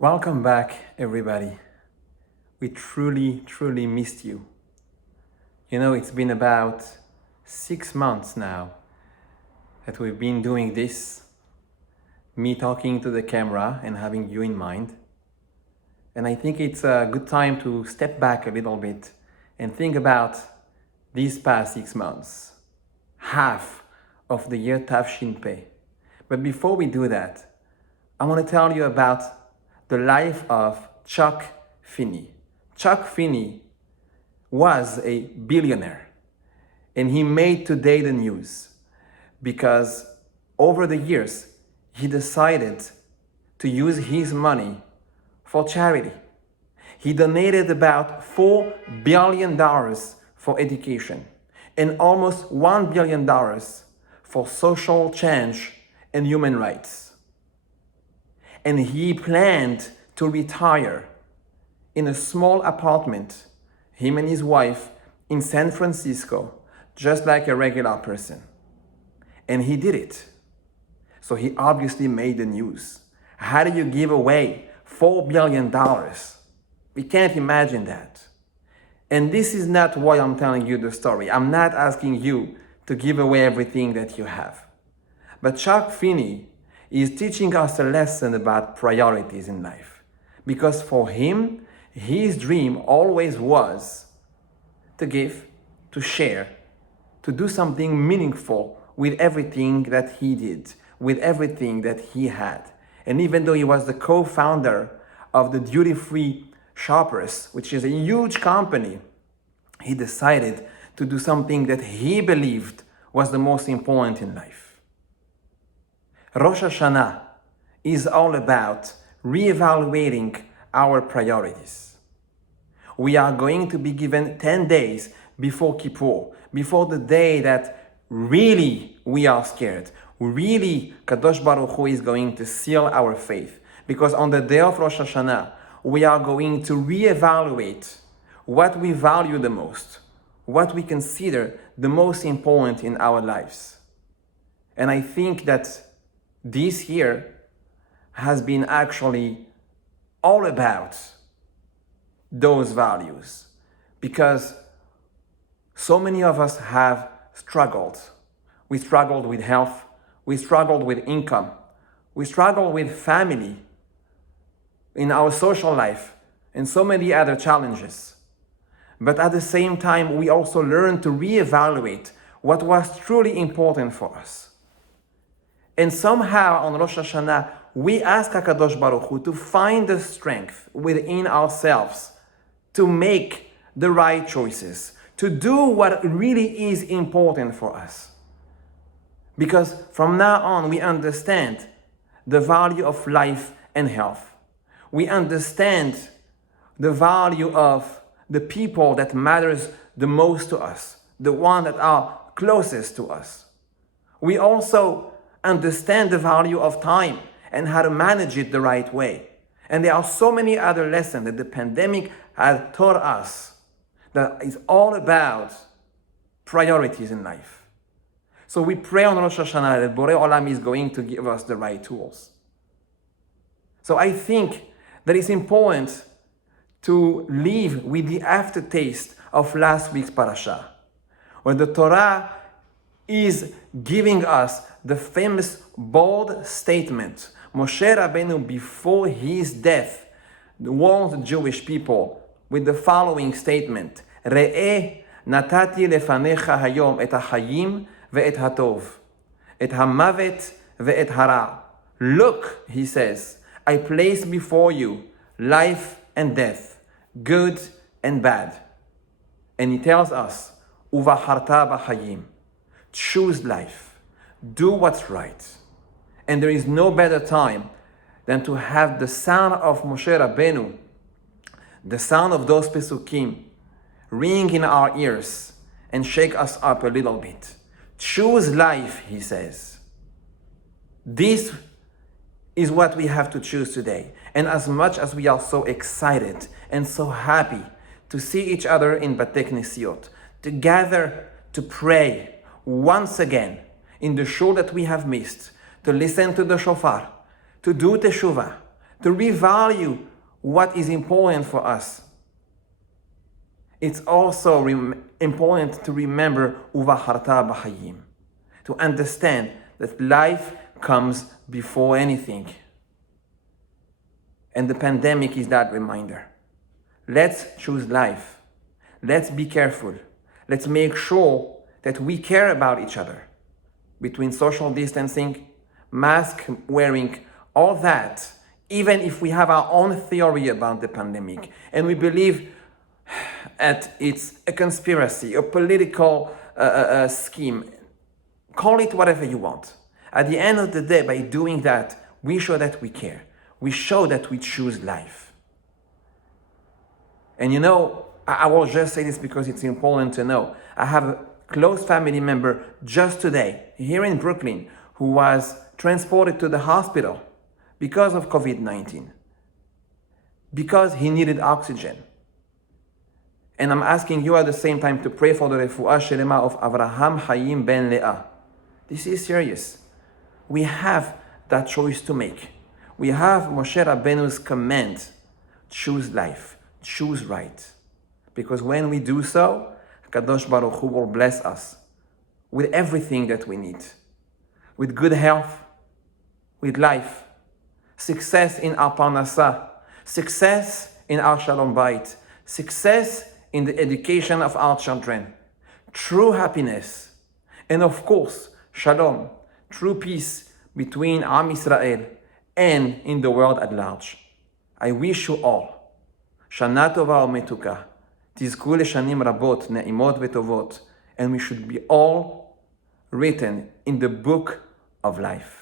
Welcome back, everybody. We truly missed you. It's been about 6 months now that we've been doing this, me talking to the camera and having you in mind. And I think it's a good time to step back a little bit and think about these past 6 months, half of the year Tafshin Pei. But before we do that, I want to tell you about the life of Chuck Finney. Chuck Finney was a billionaire, and he made today the news because over the years he decided to use his money for charity. He donated about $4 billion for education and almost $1 billion for social change and human rights. And he planned to retire in a small apartment, him and his wife, in San Francisco, just like a regular person. And he did it. So he obviously made the news. How do you give away $4 billion? We can't imagine that. And this is not why I'm telling you the story. I'm not asking you to give away everything that you have. But Chuck Finney is teaching us a lesson about priorities in life. Because for him, his dream always was to give, to share, to do something meaningful with everything that he did, with everything that he had. And even though he was the co-founder of the Duty Free Shoppers, which is a huge company, he decided to do something that he believed was the most important in life. Rosh Hashana is all about reevaluating our priorities. We are going to be given 10 days before Kippur, before the day that really we are scared. Really, Kadosh Baruch Hu is going to seal our faith. Because on the day of Rosh Hashanah, we are going to reevaluate what we value the most, what we consider the most important in our lives. And I think that this year has been actually all about those values, because so many of us have struggled. We struggled with health, we struggled with income, we struggled with family, in our social life, and so many other challenges. But at the same time, we also learned to reevaluate what was truly important for us. And somehow on Rosh Hashanah, we ask HaKadosh Baruch Hu to find the strength within ourselves to make the right choices, to do what really is important for us. Because from now on, we understand the value of life and health. We understand the value of the people that matters the most to us, the ones that are closest to us. We also understand the value of time and how to manage it the right way. And there are so many other lessons that the pandemic has taught us that is all about priorities in life. So we pray on Rosh Hashanah that Borei Olam is going to give us the right tools. So I think that it's important to leave with the aftertaste of last week's parasha, where the Torah is giving us the famous bold statement. Moshe Rabbeinu, before his death, warned the Jewish people with the following statement: Re'eh natati lefanecha hayom et hachayim ve'et hatov, et hamavet ve'et hara. Look, he says, I place before you life and death, good and bad. And he tells us, Uvaharta b'chayim, choose life, do what's right. And there is no better time than to have the sound of Moshe Rabbeinu, the sound of those Pesukim, ring in our ears and shake us up a little bit. Choose life, he says. This is what we have to choose today. And as much as we are so excited and so happy to see each other in Batei Knesiot, to gather to pray once again in the shul that we have missed, to listen to the shofar, to do teshuvah, to revalue what is important for us. It's also important to remember uvaharta b'chayim, to understand that life comes before anything. And the pandemic is that reminder. Let's choose life. Let's be careful. Let's make sure that we care about each other. Between social distancing, mask wearing, all that, even if we have our own theory about the pandemic, and we believe that it's a conspiracy, a political scheme, call it whatever you want. At the end of the day, by doing that, we show that we care. We show that we choose life. And you know, I will just say this because it's important to know. I have a close family member just today here in Brooklyn who was transported to the hospital because of COVID-19, because he needed oxygen. And I'm asking you at the same time to pray for the refuah shelema of Avraham Hayim ben Leah. This is serious. We have that choice to make. We have Moshe Rabbeinu's command, choose life, choose right. Because when we do so, Kadosh Baruch Hu will bless us with everything that we need. With good health, with life, success in our parnasah, success in our shalom bayit, success in the education of our children, true happiness, and of course, shalom, true peace between Am Israel and in the world at large. I wish you all Shana Tova u'Metuka, Tizku leshanim rabot, ne'imot v'tovot, and we should be all written in the book of life.